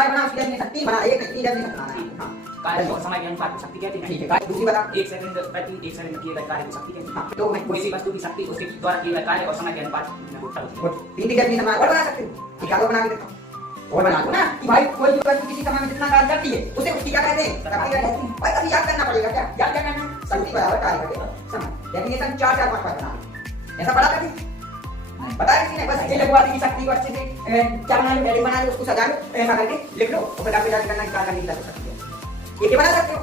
Side बना, उसकी definition 3 बना, एक नहीं 3 डेफिनेशन बनाना है। हां, कार्य और समय के अनुपात को शक्ति कहते हैं। ठीक है, दूसरी बता। 1 सेकंड प्रति 1 सेकंड में किए गए कार्य को शक्ति कहते हैं। हां, तो मैं किसी वस्तु की शक्ति उसके द्वारा किए गए कार्य और समय के अनुपात में होता है। गुड, 3 की डेफिनेशन और बना सकते हो, ठीक है, और बना के देखो, और बना दो ना कि भाई कोई भी वस्तु किसी समय में जितना कार्य करती है उसे उसकी क्या कहते हैं, शक्ति कहते हैं। भाई अभी याद करना पड़ेगा, क्या याद क्या करना है, शक्ति बराबर कार्य बटे समय। डेफिनेशन 4 4 5 5 बना, ऐसा पढ़ा कभी पता है किसी ने? बस ये लगवा दी कि शक्ति को अच्छे से चार बना लो, हेडिंग बना लो, उसको सजा लो, ऐसा करके लिख लो और फिर आगे जाके करना है, क्या करने की जरूरत है, ये बना सकते हो।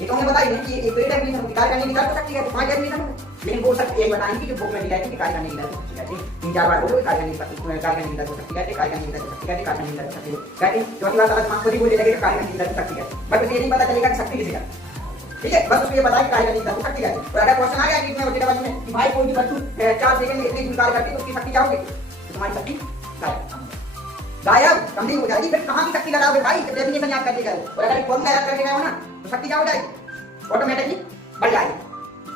ये तो हमने बताई नहीं कि एक डेफिनेशन की कार्य करने की जरूरत सकती है, 5 डेफिनेशन, लेकिन बोल सकते एक बताएंगे कि बुक में दिया है कि कार्य करने की जरूरत सकती है। 3 4 बार बोलो कार्य करने की जरूरत सकती है, कार्य करने की जरूरत सकती है, कार्य करने की जरूरत सकती है, कहते क्योंकि बात अलग खुद ही बोले लगेगा कार्य करने की जरूरत सकती है, बट उसे ये नहीं पता चलेगा कि शक्ति किसी का, ठीक है, बस उसको ये बताया कि कार्य करने की जरूरत सकती है। और अगर क्वेश्चन आ गया कि इसमें होते डबल में कि भाई कोई भी वस्तु 4 सेकंड में इतनी कार्य करती है तो उसकी शक्ति क्या होगी, तो तुम्हारी शक्ति गायब कमजोर हो जाएगी। फिर कहां की शक्ति लगाओगे भाई, डेफिनेशन याद करके जाओ, और अगर फॉर्मूला याद करके गए हो ना तो शक्ति क्या हो जाएगी, ऑटोमेटिकली बढ़ जाएगी,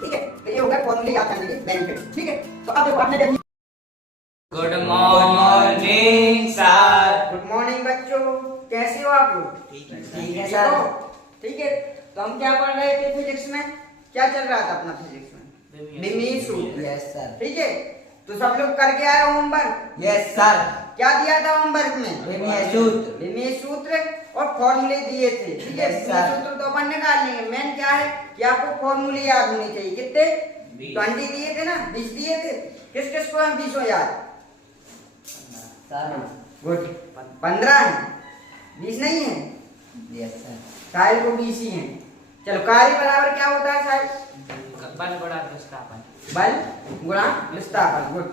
ठीक है। तो ये होगा फॉर्मूले याद करने के बेनिफिट, ठीक है। तो अब देखो आपने good morning sir. Good morning बच्चों, कैसे हो आप लोग? ठीक है सर, ठीक है। तो हम क्या पढ़ रहे थे फिजिक्स में, क्या चल रहा था अपना फिजिक्स में, विमीय सूत्र। Yes sir. ठीक है, तो सब लोग करके आए होमवर्क? Yes sir. क्या दिया था होमवर्क में? विमीय सूत्र। विमीय सूत्र और फॉर्मूले दिए थे, ठीक है। Yes, sir। सूत्र तो अपन निकाल लेंगे, मेन क्या है कि आपको फॉर्मूले याद होने चाहिए। कितने? 20 दिए थे ना, 20 दिए थे, किस किस को हम 20 याद? सर गुड, 15 है, 20 नहीं है? Yes sir. साहिल को 20 ही है। चलो, कार्य बराबर क्या होता है साहिल? बल गुणा विस्थापन। बल गुणा विस्थापन, गुड।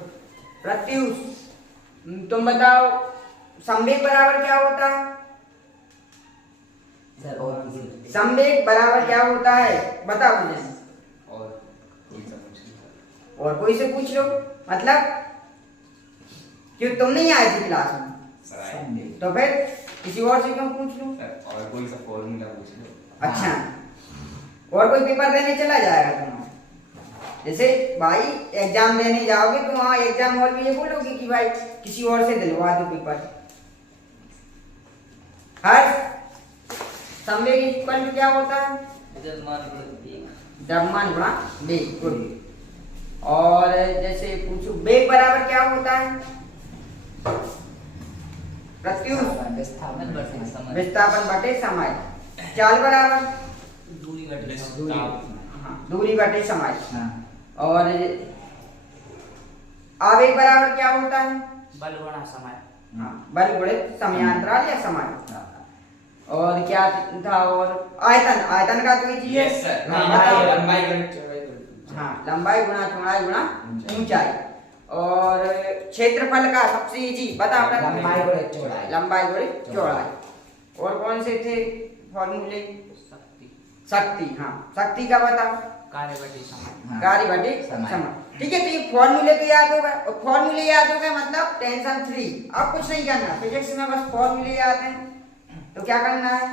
प्रत्युष तुम बताओ, संवेग बराबर क्या होता है? सर संवेग बराबर क्या होता है बताओ मुझे। और कोई से पूछ लो, मतलब क्यों तुम नहीं आए थे क्लास में, तो फिर किसी और से क्यों पूछ लूं? और कोई सा फॉर्मूला पूछ लो। अच्छा, और कोई पेपर देने चला जाएगा तुम, जैसे भाई एग्जाम देने जाओगे तो वहाँ एग्जाम हॉल में ये बोलोगे कि भाई किसी और से दिलवा दो पेपर। हर संवेग इक्वल क्या होता है? द्रव्यमान गुणा वेग, गुड। और जैसे पूछो वेग बराबर क्या होता है? प्रत्युष विस्थापन बटे समय। चाल बराबर दूरी बटे दूरी बटे समय। और आवेग बराबर क्या होता है? बल गुणा समय। बल गुणे समयांतराल या समय। और क्या था? और आयतन, आयतन का कोई चीज है? Yes sir. लंबाई गुणा चौड़ाई गुणा ऊंचाई। और क्षेत्रफल का सबसे इजी बता, लंबाई गुणे चौड़ाई। लंबाई गुणे चौड़ाई। और कौन से थे फॉर्मूले? शक्ति। शक्ति, हाँ, शक्ति का बताओ। कार्य बटे समय। कार्य बटे समय, ठीक है। तो ये फॉर्मूले तो याद होगा, और फॉर्मूले याद हो गए मतलब टेंशन फ्री। अब कुछ नहीं करना फिजिक्स में, बस फॉर्मूले याद हैं तो क्या करना है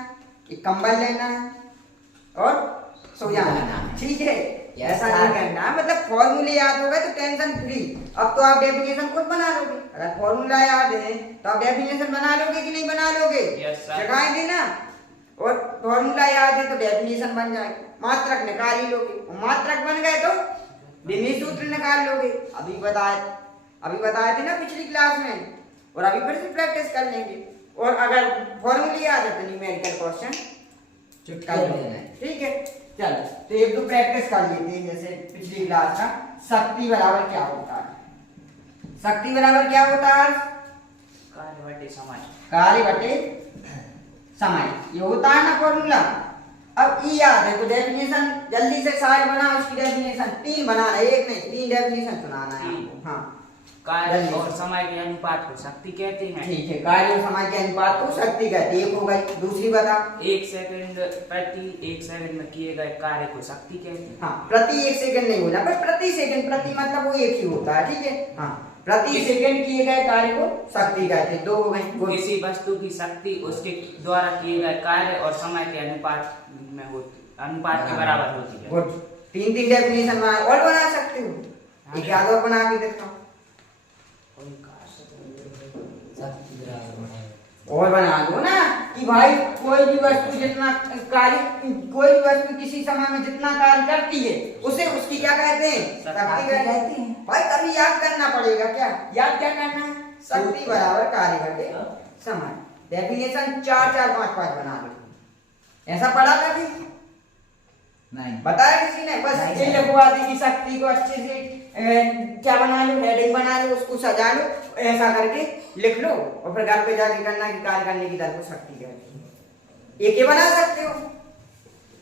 कि कंबल लेना है और सो जाना, ठीक है। ऐसा नहीं करना है, मतलब फॉर्मूले याद हो गए तो टेंशन फ्री। अब तो आप डेफिनेशन खुद बना लोगे, अगर फॉर्मूला याद है तो आप डेफिनेशन बना लोगे कि नहीं बना लोगे? सिखाएंगे ना। और फॉर्मूला याद है तो डेफिनेशन बन जाएगी, मात्रक निकाल ही लोगे, और मात्रक बन गए तो विमीय सूत्र निकाल लोगे। अभी बताए थे ना पिछली क्लास में, और अभी फिर से प्रैक्टिस कर लेंगे। और अगर फॉर्मूले याद है तो न्यूमेरिकल क्वेश्चन चुटका लेना है, ठीक है। चलो, तो एक दो प्रैक्टिस कर लेते हैं, जैसे पिछली क्लास का शक्ति बराबर क्या होता है? शक्ति बराबर क्या होता है? कार्य बटे समय। कार्य बटे समय, ये होता है ना फॉर्मूला। अब ई याद है तो डेफिनेशन जल्दी से साइड बना, उसकी डेफिनेशन 3 बनाना, एक नहीं 3 डेफिनेशन सुनाना है आपको। हाँ, कार्य और समय के अनुपात को शक्ति कहते हैं। ठीक है, कार्य और समय के अनुपात को शक्ति कहते हैं। एक हो गई, दूसरी बता। 1 सेकंड प्रति 1 सेकंड में किए गए कार्य को शक्ति कहते हैं। हाँ, प्रति 1 सेकंड नहीं बोला, पर प्रति सेकंड, प्रति मतलब वो एक ही होता है, ठीक है। हाँ, प्रति सेकंड किए गए कार्य को शक्ति कहते हैं। 2 हो गई। किसी वस्तु की शक्ति उसके द्वारा किए गए कार्य और समय के अनुपात में अनुपात के बराबर होती है। गुड, 3 डेफिनेशन बना, और बना सकते हो। एक याद और बना के देखता हूँ, और बना दो ना। भाई कोई भी वस्तु जितना कार्य, कोई भी वस्तु किसी समय में जितना कार्य करती है उसे उसकी क्या कहते हैं? शक्ति कहते हैं। भाई कभी याद करना पड़ेगा, क्या याद क्या करना है? शक्ति बराबर कार्य घटे समय। डेफिनेशन 4 4 5 5 बना लो। ऐसा पढ़ा कभी नहीं बताया किसी ने? बस ये लिखवा दी कि शक्ति को अच्छे से क्या बना लो, हेडिंग बना लो, उसको सजा लो, ऐसा करके लिख लो और फिर घर पे जाके करना कि कार्य करने की दर को शक्ति कहते हैं। एक ये बना सकते हो।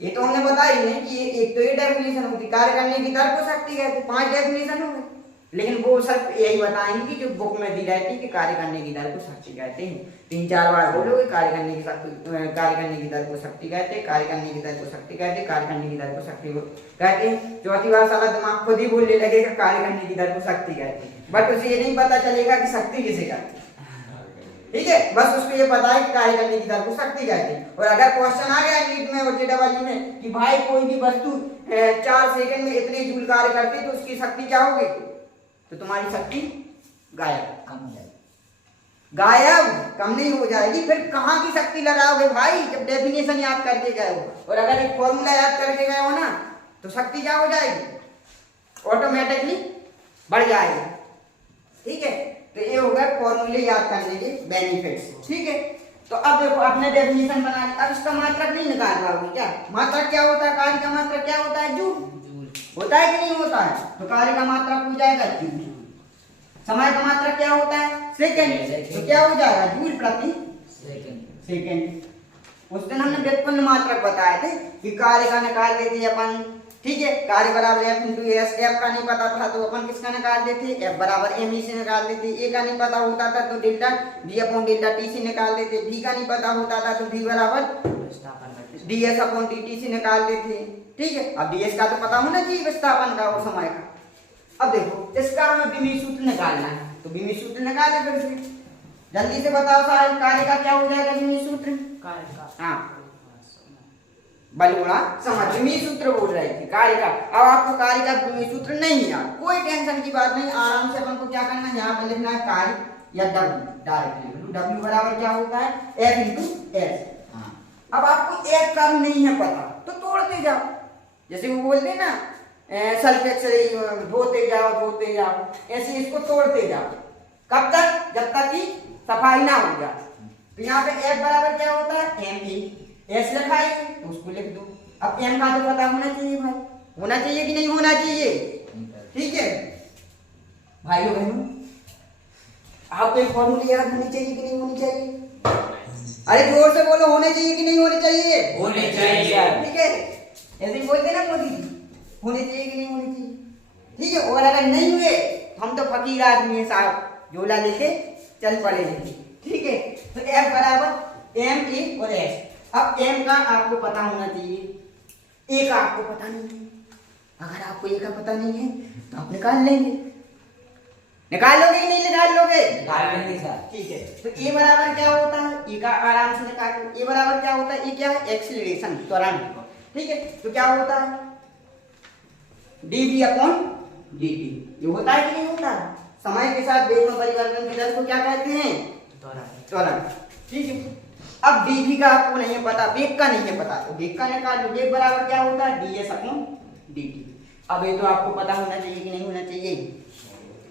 ये तो हमने बताया ही नहीं कि एक तो ये डेफिनेशन होगी, कार्य करने की दर को शक्ति कहते हैं। 5 डेफिनेशन हो गए, लेकिन वो सिर्फ यही बताएंगे कि जो बुक में दी रहती है कि कार्य करने की दर को शक्ति कहते हैं। 3-4 बार बोलोगे कार्य करने की शक्ति, कार्य करने की दर को शक्ति कहते हैं, कार्य करने की दर को शक्ति कहते हैं, कार्य करने की दर को शक्ति कहते हैं। चौथी बार साला दिमाग खुद ही बोलने लगेगा कार्य करने की दर को शक्ति कहते हैं, बट उसे ये नहीं पता चलेगा कि शक्ति किसे कहते हैं। ठीक है, बस उसको ये पता है कि कार्य करने की दर को शक्ति कहते हैं। और अगर क्वेश्चन आ गया नीट में और जेडब्ल्यू में कि भाई कोई भी वस्तु 4 सेकंड में इतने जूल कार्य करती है तो उसकी शक्ति क्या होगी, तो तुम्हारी शक्ति गायब, कम हो जाएगी। गायब, कम नहीं हो जाएगी। फिर कहाँ की शक्ति लगाओगे भाई, जब डेफिनेशन याद करके गए हो और अगर एक फॉर्मूला याद करके गए हो ना तो शक्ति क्या हो जाएगी, ऑटोमेटिकली बढ़ जाएगी। ठीक है, तो ये हो गया फॉर्मूले याद करने के बेनिफिट्स। ठीक है, तो अब देखो अपने डेफिनेशन बना ली। अब इसका मात्रक नहीं निकाल पाओगे क्या? मात्रक क्या होता है? कार्य का मात्रक क्या होता है? जूल होता है कि नहीं होता है? तो कार्य का मात्रक हो जाएगा जूल। समय का मात्रक क्या होता है? सेकंड। तो क्या हो जाएगा? जूल प्रति सेकंड। उस दिन हमने व्युत्पन्न मात्रक बताए थे कि कार्य का निकाल देते अपन। ठीक है, कार्य बराबर F × S। F का नहीं पता था तो अपन किसका निकाल देते? F बराबर m से निकाल देते। A का नहीं पता होता था तो डेल्टा V/डेल्टा T से निकाल देते। V का नहीं पता होता था तो V बराबर ds/dt से निकाल देते। ठीक है, अब ds का तो पता होना चाहिए विस्थापन का और समय का। अब देखो इसका हमें विमीय सूत्र निकालना है, तो विमीय सूत्र निकाले फिर से। जल्दी से बताओ साहब, कार्य का क्या हो जाएगा विमीय सूत्र? कार्य का हाँ, बल गुणा समय। विमीय सूत्र बोल रहे थे कार्य का। अब आपको कार्य का विमीय सूत्र नहीं है, कोई टेंशन की बात नहीं। आराम से अपन को क्या करना है, यहाँ पे लिखना है कार्य या W डायरेक्टली। W बराबर क्या होता है? F × S। अब आपको एक का भी नहीं है पता तो तोड़ते जाओ, जैसे वो बोलते हैं ना सल्फेट से धोते जाओ, ऐसे इसको तोड़ते जाओ। कब तक? जब तक कि सफाई ना हो जाए। तो यहाँ पे F बराबर क्या होता है? ME। S लिखा है तो उसको लिख दो। अब M का तो पता होना चाहिए भाई, होना चाहिए कि नहीं होना चाहिए? ठीक है भाइयों बहनों, आपको एक फॉर्मूला याद होनी चाहिए कि नहीं होनी चाहिए? अरे जोर से बोलो, होने चाहिए कि नहीं होने चाहिए? होने चाहिए। ठीक है, ऐसे ही बोलते ना मोदी जी, होने चाहिए कि नहीं होने चाहिए? ठीक है, और अगर नहीं हुए तो हम तो फकीर आदमी है साहब, झोला लेके चल पड़े हैं। ठीक है, तो F बराबर M और S। अब M का आपको पता होना चाहिए, A का आपको पता नहीं है। अगर आपको A का पता नहीं है तो आप निकाल लेंगे। निकाल लोगे कि नहीं निकाल लोगे? निकाल लेंगे सर। ठीक है, तो A बराबर क्या होता है? E का आराम से निकाल लो। A बराबर क्या होता है? E क्या है? एक्सीलरेशन, त्वरण। ठीक है, तो क्या होता है? dv/dt। ये होता है कि नहीं होता? समय के साथ वेग में परिवर्तन की दर को क्या कहते हैं? त्वरण। ठीक है, अब dv का आपको नहीं है पता, वेग का नहीं है पता, तो वेग का निकाल लो। वेग बराबर क्या होता है? ds/dt। अब ये तो आपको पता होना चाहिए कि नहीं होना चाहिए?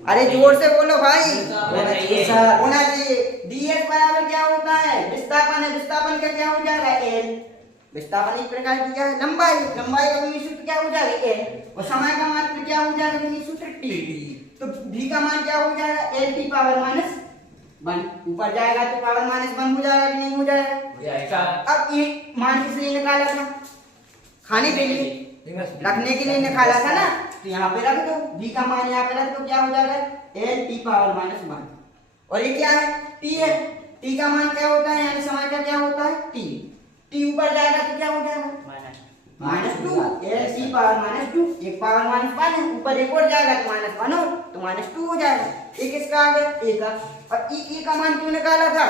अरे जोर से बोलो भाई, होना चाहिए सर। होना चाहिए। ds बराबर क्या होता है? विस्थापन है, विस्थापन का क्या हो जाएगा? L। विस्थापन एक प्रकार की क्या है? लंबाई। लंबाई का विमीय सूत्र क्या हो जाएगा? L। और समय का मान क्या हो जाएगा? विमीय सूत्र T। तो v का मान क्या हो जाएगा? L⁻⁻1। ऊपर जाएगा तो पावर-1 हो जाएगा कि नहीं हो जाएगा? अब ये मान किस लिए निकाला था? खाने के लिए, रखने के लिए निकाला था ना, तो यहाँ पे रख दो। v का मान यहाँ पे रख दो, क्या हो जाएगा? L⁻⁻1। और ये क्या है? T है। T का मान क्या होता है? यानी समय का क्या होता है? T। T ऊपर जाएगा तो क्या हो जाएगा? -2। L⁻⁻2। एक पावर-1 है, ऊपर एक और जाएगा तो -1 हो तो -2 हो जाएगा। एक इसका आ गया, A का। और E का मान क्यों निकाला था?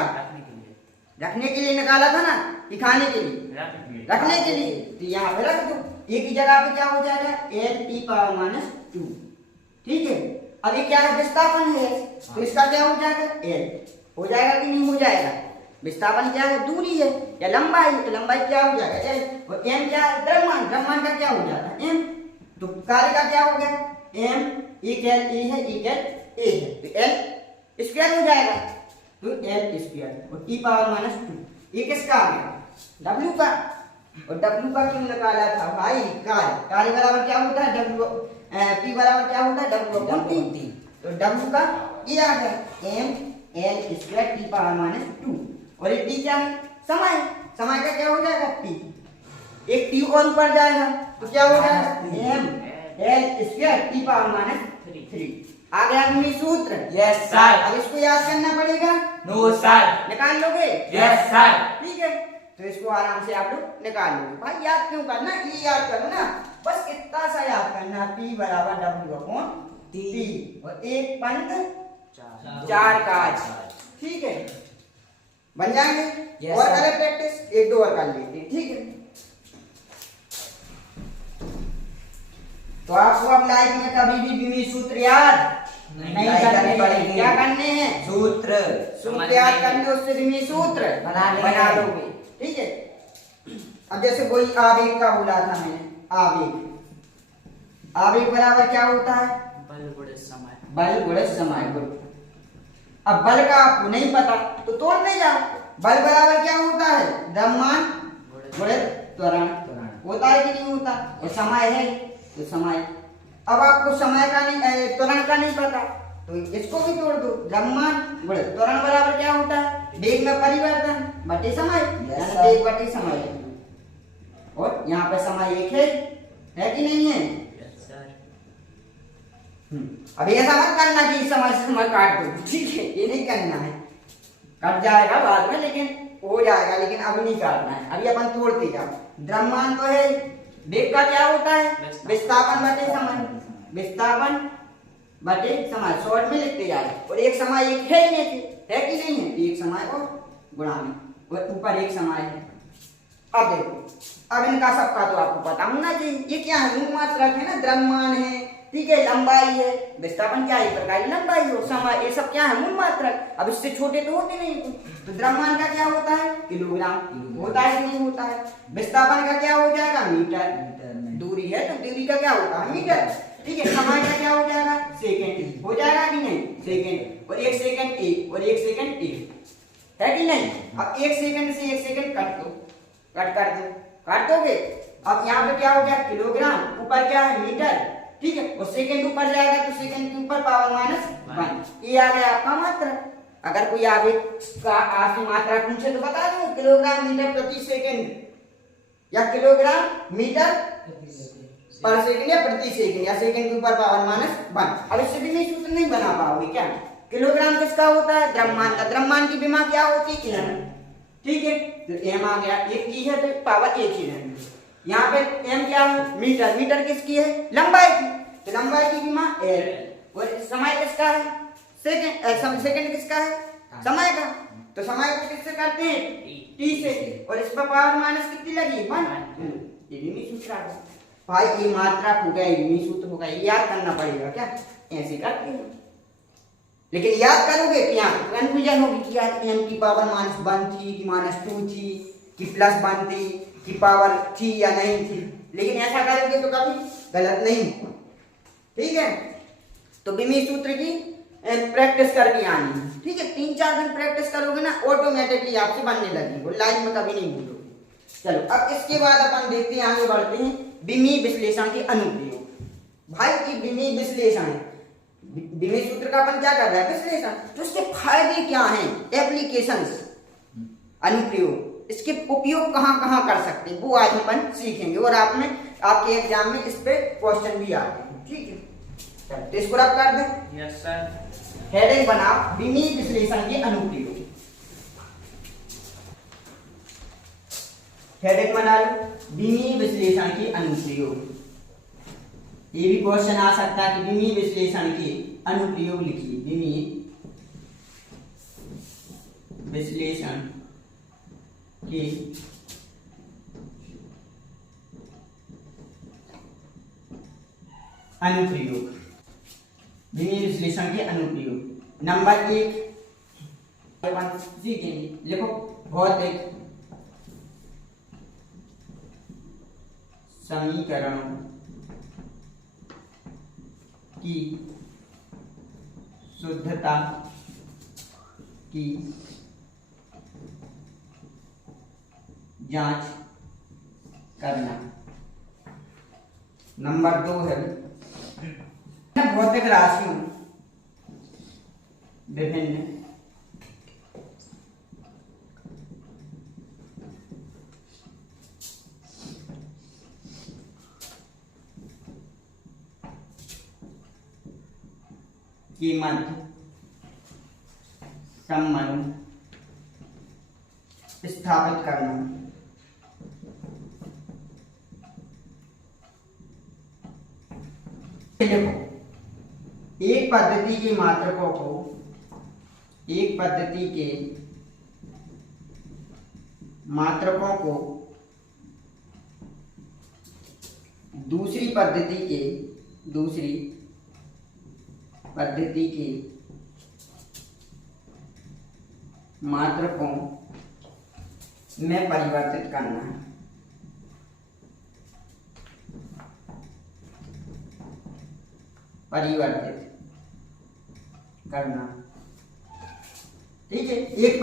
रखने के लिए निकाला था ना, दिखाने के लिए, रखने के लिए। तो यहाँ पे रख दो। एक ही जगह पे क्या हो जाएगा? L⁻⁻2। ठीक है, अब ये क्या है? विस्थापन है, तो इसका क्या हो जाएगा? L। हो जाएगा कि नहीं हो जाएगा? विस्थापन क्या है? दूरी है या लंबाई है, तो लंबाई क्या हो जाएगा? एल। और एम क्या है? द्रव्यमान। द्रव्यमान का क्या हो जाता है? एम। तो कार्य का क्या हो गया? एम इक्वल ए है, इक्वल ए है, तो एल स्क्वायर हो जाएगा, तो एल स्क्वायर और टी पावर माइनस 2। ये किसका आ गया? डब्ल्यू का। और डब्ल्यू का क्यों निकाला था भाई? कार्य। कार्य बराबर क्या होता है? डब्ल्यू पी बराबर क्या होता है? W upon T. तो डब्ल्यू का ये आ गया M L square T power minus 2। और ये टी क्या है? समय। समय का क्या हो जाएगा? टी। एक टी और ऊपर जाएगा तो क्या हो जाएगा? M L square T power minus 3। आ गया अपनी सूत्र? Yes sir. अब इसको याद करना पड़ेगा। No sir. निकाल लोगे? Yes sir. ठीक है, तो इसको आराम से आप लोग निकाल लोगे। भाई याद क्यों करना? ये याद करो ना, बस इतना सा याद करना, P बराबर W अपॉन T और एक पंथ चार काज। ठीक है, बन जाएंगे। Yes, और sir. करें प्रैक्टिस, एक दो और कर लेते हैं। ठीक है, तो आपको अब लाइफ में कभी भी बीमी सूत्र याद नहीं करने पड़ेंगे। क्या करने हैं? सूत्र सूत्र याद करने, उससे बीमी सूत्र बना लोगे। ठीक है, अब जैसे कोई आवेग का बोला था मैंने, आवेग। आवेग बराबर क्या होता है? बल गुणे समय। बल गुणे समय। अब बल का आपको नहीं पता तो तोड़ने जाओ। बल बराबर क्या होता है? द्रव्यमान गुणे त्वरण। होता है कि नहीं होता? और समय है तो समय। अब आपको समय का नहीं, त्वरण का नहीं पता तो इसको भी तोड़ दो। द्रव्यमान गुणे त्वरण बराबर क्या होता है? वेग में परिवर्तन बटे समय, यानी वेग बटे समय। और यहाँ पे समय एक है कि नहीं है? Yes sir. अब ऐसा मत करना कि समय से समय काट दो। ठीक है, ये नहीं करना है। कट जाएगा बाद में, लेकिन हो जाएगा, लेकिन अभी नहीं काटना है। अभी अपन तोड़ते जाओ। द्रव्यमान तो है, वेग का क्या होता है? विस्थापन बटे समय। विस्थापन बटे समय, शॉर्ट में लिखते जाए। और एक समय एक है ही नहीं, है कि नहीं है? एक समय और गुणा में, और ऊपर एक समय है। अब देखो, अब इनका सबका तो आपको पता होना चाहिए। ये क्या है? मूल मात्रक है ना, द्रव्यमान है, ठीक है, लंबाई है, विस्थापन क्या है? प्रकार की लंबाई हो, समय, ये सब क्या है? मूल मात्रक। अब इससे छोटे तो होते नहीं। तो द्रव्यमान का क्या होता है? किलोग्राम होता है कि नहीं होता है? विस्थापन का क्या हो जाएगा? मीटर। दूरी है तो दूरी का क्या होता है? मीटर। ठीक है, समय का क्या हो जाएगा? सेकंड। हो जाएगा कि नहीं? सेकंड। और एक सेकंड एक, और एक सेकंड एक, है कि नहीं? अब एक सेकंड से एक सेकंड कट दो, कट कर दो, काट दोगे। अब यहाँ पे क्या हो गया? किलोग्राम, ऊपर क्या है? मीटर। ठीक है, और सेकंड ऊपर जाएगा तो सेकंड के ऊपर पावर माइनस 1। ये आ गया आपका मात्रक। अगर कोई आवेग का आपकी मात्रा पूछे तो बता दो, किलोग्राम मीटर प्रति सेकंड, या किलोग्राम मीटर पर सेकंड, या प्रति सेकंड, या सेकंड के ऊपर पावर माइनस 1। अब इससे भी नहीं सूत्र नहीं बना पाओगे क्या? किलोग्राम किसका होता है? द्रव्यमान का। द्रव्यमान की विमा क्या होती है? एम। ठीक है, तो एम आ गया, एक की है तो पावर एक ही रहेगी। यहाँ पे एम क्या है? मीटर। मीटर किसकी है? लंबाई की। तो लंबाई की विमा एल। और समय किसका है? सेकंड। सेकंड किसका है? समय का। तो समय को किससे करते हैं? टी से। और इस पर पावर माइनस कितनी लगी? 1। ये भी नहीं सूत्र आ गया भाई। ये मात्रा हो गया, ये नहीं सूत्र होगा, ये याद करना पड़ेगा क्या? ऐसे करते हैं, लेकिन याद करोगे कि यहाँ कन्फ्यूजन होगी कि यार एम की पावर -1 थी कि -2 थी कि +1 थी कि पावर थी या नहीं थी। लेकिन ऐसा करोगे तो कभी गलत नहीं होगा। ठीक है, तो बीमी सूत्र की प्रैक्टिस करके आनी है। ठीक है, 3-4 दिन प्रैक्टिस करोगे ना, ऑटोमेटिकली आपसे बनने लगेगी, वो लाइफ में कभी नहीं भूलोगे। चलो, अब इसके बाद अपन देखते हैं, आगे बढ़ते हैं, बीमी विश्लेषण के अनुप्रयोग। भाई ये बीमी विश्लेषण है, बीमी सूत्र का अपन क्या कर रहा है? विश्लेषण। तो इसके फायदे क्या हैं? एप्लीकेशंस, अनुप्रयोग, इसके उपयोग कहाँ कहाँ कर सकते हैं, वो आज अपन सीखेंगे। और आपके एग्जाम में इस पे क्वेश्चन भी आते हैं। ठीक है, चलो इसको रब कर दें। Yes sir. हेडिंग बनाओ, बीमी विश्लेषण के अनुप्रयोग। हेडिंग बना लो, बीमी विश्लेषण के अनुप्रयोग। ये भी क्वेश्चन आ सकता है कि बीमी विश्लेषण के अनुप्रयोग लिखिए। बीमी विश्लेषण के अनुप्रयोग। बीमी विश्लेषण के अनुप्रयोग। नंबर 1 सीखेंगे, लिखो भौतिक समीकरणों की शुद्धता की जांच करना। नंबर 2 है भौतिक राशियों विभिन्न कीमत संबंध स्थापित करना। देखो, एक पद्धति के मात्रकों को दूसरी पद्धति के मात्रकों में परिवर्तित करना है। ठीक है, एक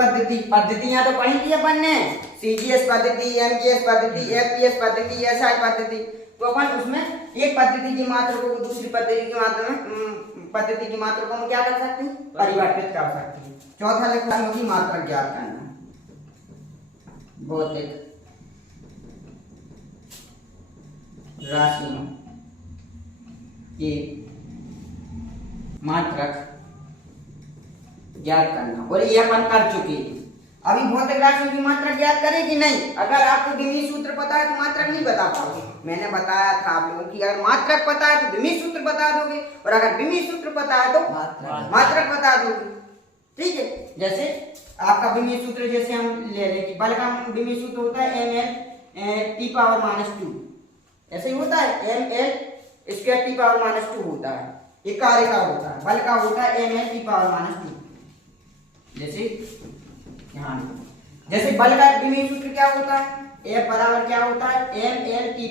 पद्धतियां तो पढ़ी थी अपन ने, सीजीएस पद्धति, एमजीएस पद्धति, एफपीएस पद्धति, एसआई पद्धति। तो अपन उसमें एक पद्धति की मात्रकों को दूसरी पद्धति की मात्रकों में क्या कर सकते हैं? परिवर्तित कर सकते हैं। चौथा लेक्चर होगी मात्रक ज्ञात करना। भौतिक राशियों के मात्रक ज्ञात करना, और ये अपन कर चुके हैं। अभी भौतिक राशियों की मात्रक ज्ञात करेगी नहीं। अगर आपको द्विमीय सूत्र पता है तो मात्रक नहीं बता पाओगे। मैंने बताया था आप लोगों की, अगर मात्रक पता है तो द्विमीय सूत्र बता दोगे, और अगर द्विमीय सूत्र पता है तो मात्रक बता दोगे। ठीक है, जैसे आपका द्विमीय सूत्र जैसे हम ले रहे हैं, बल का द्विमीय सूत्र होता है ml(t⁻²). ऐसे ही होता है, ml²(t⁻²) होता है। ये कार्य का होता है, बल का होता है ml(t⁻²). जैसे बल का द्विमीय सूत्र क्या होता है? F बराबर क्या होता है? ml(t⁻²).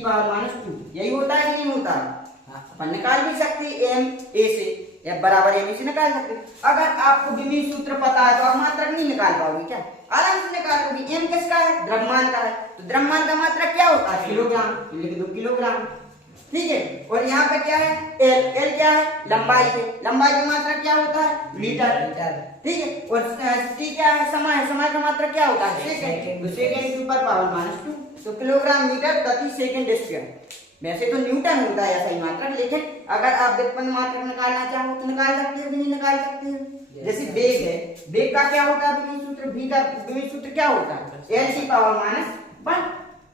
यही होता है कि नहीं होता है? अपन निकाल भी सकते हैं ma से, F बराबर ma से निकाल सकते हैं। अगर आपको द्विमीय सूत्र पता है तो आप मात्रक नहीं निकाल पाओगे क्या? आराम से निकाल लोगे। m किसका है? द्रव्यमान का है, तो द्रव्यमान का मात्रक क्या होता है? किलोग्राम, लिख दो किलोग्राम। ठीक है, और यहाँ पे क्या है? L क्या है? लंबाई है, लंबाई का मात्रक क्या होता है? मीटर। ठीक है, और t क्या है? समय का मात्रक क्या होता है? सेकंड, तो सेकंड के ऊपर (2), तो किलोग्राम मीटर प्रति सेकंड स्क्वायर। वैसे तो न्यूटन होता है ऐसा ही मात्रक, लेकिन अगर आप व्युत्पन्न मात्रक निकालना चाहो तो निकाल सकते हो कि नहीं निकाल सकते हो। जैसे वेग है, वेग का क्या होता है द्विमीय सूत्र? v का द्विमीय सूत्र क्या होता है? l(c⁻1)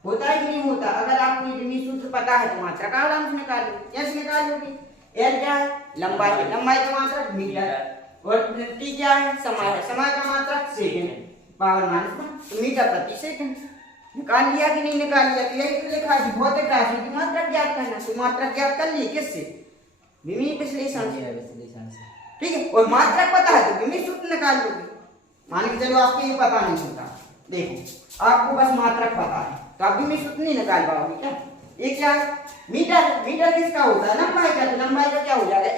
होता है कि नहीं होता? अगर आपको ये द्विमीय सूत्र पता है तो मात्रक आराम से निकाल लो, कैसे निकाल लोगे? l क्या है? लंबाई है, लंबाई का मात्रक मीटर, और t क्या है? समय है, समय का मात्रक सेकंड, (1) मीटर प्रति सेकंड। निकाल लिया कि नहीं निकाल लिया? तो यही तो लिखा है भौतिक राशि की मात्रक ज्ञात करना। तो मात्रक ज्ञात कर ली किससे? द्विमीय विश्लेषण से। ठीक है, और मात्रक पता है तो द्विमीय सूत्र निकाल लोगे। मान के चलो आपको ये पता नहीं होता, देखो आपको बस मात्रक पता है तो आप द्विमीय सूत्र नहीं निकाल पाओगे क्या? ये क्या है? मीटर किसका होता है? लंबाई का, तो लंबाई का क्या हो जाएगा?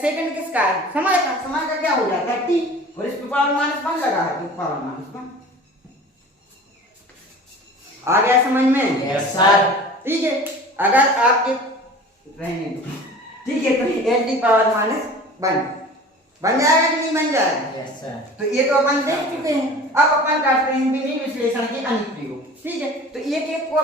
सेकंड किसका है? समय का क्या हो जाता है? t, और इस पे (1) लगा है तो (1) आ गया समझ में? Yes sir. ठीक है, अगर आपके रहने दो, ठीक है, तो l(t⁻1) बन जाएगा कि नहीं बन जाएगा? Yes sir. तो ये तो अपन देख चुके हैं। अब अपन करते हैं द्विमीय विश्लेषण के अनुप्रयोग। ठीक है, तो एक को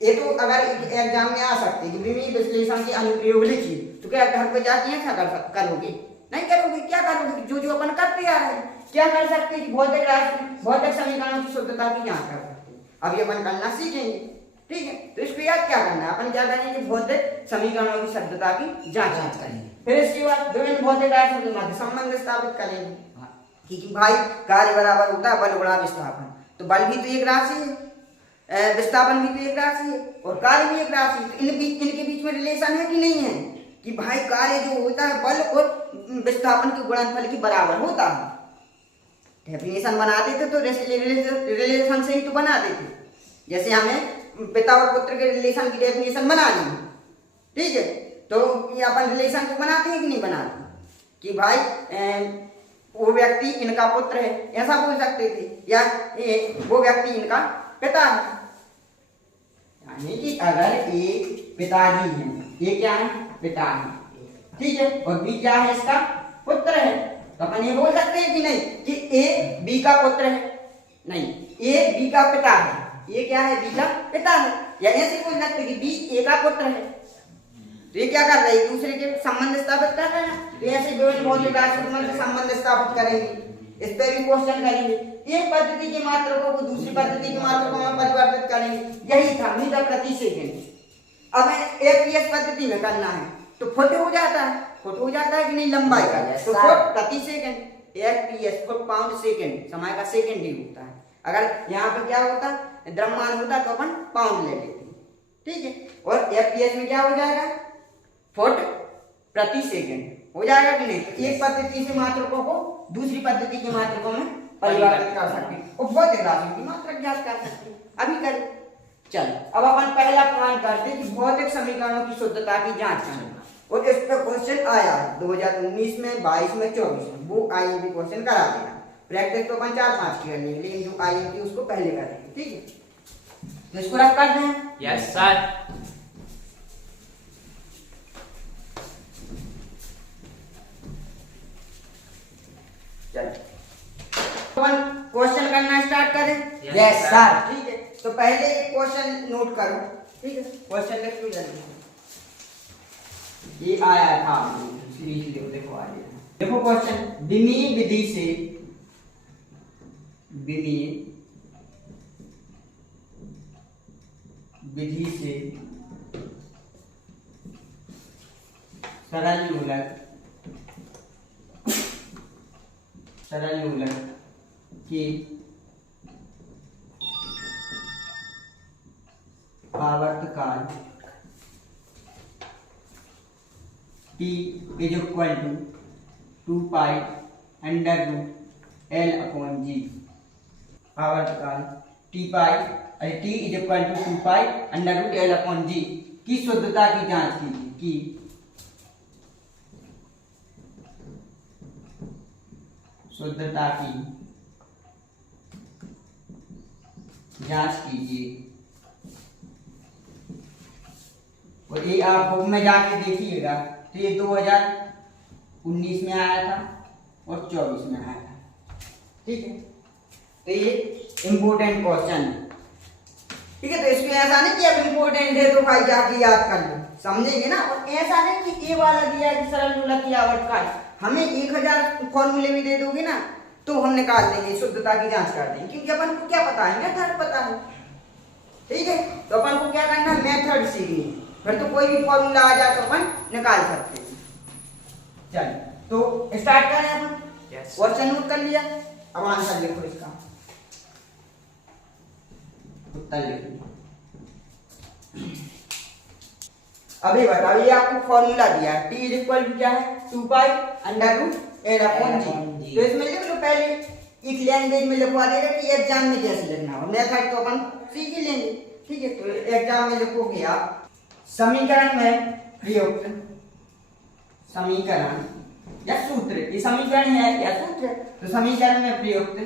ये तो अगर एग्जाम में आ सकते हैं द्विमीय विश्लेषण के अनुप्रयोग लिखिए, तो क्या घर पे जाके ऐसा करोगे? नहीं करोगे। क्या करोगे? जो अपन करते आ रहे हैं। क्या कर सकते हैं? भौतिक समीकरणों की शुद्धता की जांच कर सकते हैं। अब ये अपन करना सीखेंगे। ठीक है, तो इसको याद क्या करना है? अपन क्या करेंगे? भौतिक समीकरणों की शुद्धता की जांच करेंगे। फिर इसके बाद विभिन्न भौतिक राशियों के मध्य संबंध स्थापित करेंगे कि भाई कार्य बराबर होता है बल गुणा विस्थापन। तो बल भी तो एक राशि है, विस्थापन भी तो एक राशि है, और कार्य भी एक राशि है। तो इनके बीच में रिलेशन है कि नहीं है? कि भाई कार्य जो होता है बल और विस्थापन के गुणनफल के बराबर होता है। डेफिनेशन बना देते तो रिलेशन से ही तो बना देते। जैसे हमें पिता और पुत्र के रिलेशन की डेफिनेशन बनानी है, ठीक है, तो ये अपन रिलेशन को बनाते हैं कि नहीं बनाते कि भाई वो व्यक्ति इनका पुत्र है, ऐसा बोल सकते थे, या वो व्यक्ति इनका पिता है। यानी कि अगर एक पिताजी है, ये क्या है, पिता है, ठीक है, और बी क्या है, इसका पुत्र है, तो अपन ये बोल सकते हैं कि नहीं कि ए बी का पुत्र है, नहीं, ए बी का पिता है, ये क्या है, बी का पिता है, या ऐसे बोल सकते हैं कि बी ए का पुत्र है। तो ये क्या कर रहे हैं, एक दूसरे के संबंध स्थापित कर रहे हैं। तो ऐसे विभिन्न भौतिक राशियों से संबंध स्थापित करेंगे, इस पे भी क्वेश्चन करेंगे। एक पद्धति के मात्रकों को दूसरी पद्धति के मात्रकों में परिवर्तित करेंगे, यही था मीटर प्रति सेकंड। अब एपीएस पद्धति में करना है तो फुट हो जाता है, फुट हो जाता है कि नहीं, लंबाई का, तो फुट प्रति second, APS foot pound second, समय का सेकंड ही होता है। अगर यहाँ पे क्या होता, द्रव्यमान होता तो अपन पाउंड ले लेते, ठीक है, और एपीएस में क्या हो जाएगा, फुट प्रति सेकंड हो जाएगा कि नहीं। तो एक पद्धति से मात्रकों को दूसरी पद्धति की मात्रकों में परिवर्तित कर सकते हैं और भौतिक राशियों की मात्रक ज्ञात कर सकते हैं। अभी करें, चलो अब अपन पहला पॉइंट करते हैं कि भौतिक समीकरणों की शुद्धता की जांच करना, और इस पर क्वेश्चन आया है 2019 में, 22 में, 24 में, वो आईएमपी क्वेश्चन करा देना। प्रैक्टिस तो अपन 4-5 की करनी है, लेकिन जो आईएमपी उसको पहले करेंगे, ठीक है। तो इसको रख कर दें, यस सर। क्वेश्चन करना स्टार्ट करें, यस सर। ठीक है, तो पहले एक क्वेश्चन नोट करो, ठीक है, क्वेश्चन लिख लो जल्दी। ये आया था सीरीज, देखो आ गया, देखो क्वेश्चन, विमीय विधि से, विमीय विधि से सरल मूलक, सरल मूलक की आवर्तकाल t is equal to 2 pi under root L upon G। आवर्तकाल t is equal to 2 pi under root L upon G की शुद्धता की जांच कीजिए, की शुद्धता की जांच कीजिए। और ये आप बुक में जाके देखिएगा, तो ये 2019 में आया था और 24 में आया था, ठीक है। तो ये इम्पोर्टेंट क्वेश्चन है, ठीक है। तो इसमें ऐसा नहीं कि अब इम्पोर्टेंट है तो भाई जाके याद कर लो, समझेंगे ना। और ऐसा नहीं कि ये वाला दिया है कि सरल मूलक की आवर्तकाल, हमें 1000 फॉर्मूले भी दे दोगे ना तो हम निकाल देंगे, शुद्धता की जांच कर देंगे, क्योंकि अपन को क्या पता है, मेथड पता है, ठीक है। तो अपन को क्या करना है, मेथड सीखनी, फिर तो कोई भी फॉर्मूला आ जाए तो अपन निकाल सकते हैं। चलिए तो स्टार्ट करें अपन, क्वेश्चन नोट कर लिया, अब आंसर लिखो इसका, उत्तर लिखो। अभी बताओ, ये आपको फॉर्मूला दिया है, t इज इक्वल टू क्या है, 2 pi under root L upon G। तो इसमें लिख लो, पहले इस लैंग्वेज में लिखवा देगा कि एग्जाम में कैसे लिखना हो, मेथड तो अपन सीख ही लेंगे, ठीक है। तो एग्जाम में लिखोगे आप, समीकरण में प्रयुक्त समीकरण या सूत्र, ये समीकरण है या सूत्र है, तो समीकरण में प्रयुक्त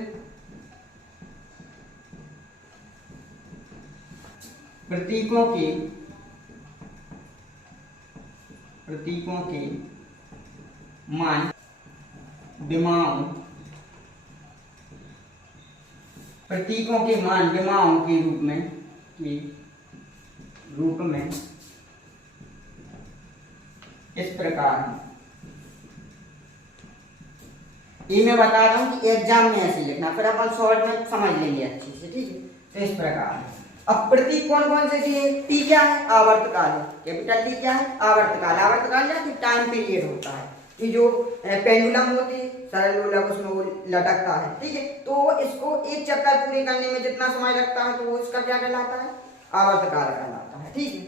प्रतीकों के मान विमाओं, प्रतीकों के मान विमाओं के रूप में इस प्रकार है। ये मैं बता रहा हूं कि एग्जाम में ऐसे लिखना, फिर अपन शॉर्ट में समझ लेंगे अच्छे से, ठीक है। तो इस प्रकार है। अब प्रतीक कौन कौन से दिए, टी क्या है, आवर्तकाल है, कैपिटल टी क्या है, आवर्तकाल। आवर्तकाल या टाइम पीरियड होता है, ये जो पेंडुलम होती है सरल मूलक उसमें वो लटकता है, ठीक है। तो इसको एक चक्कर पूरे करने में जितना समय लगता है तो वो इसका क्या कहलाता है, आवर्तकाल कहलाता है, ठीक है।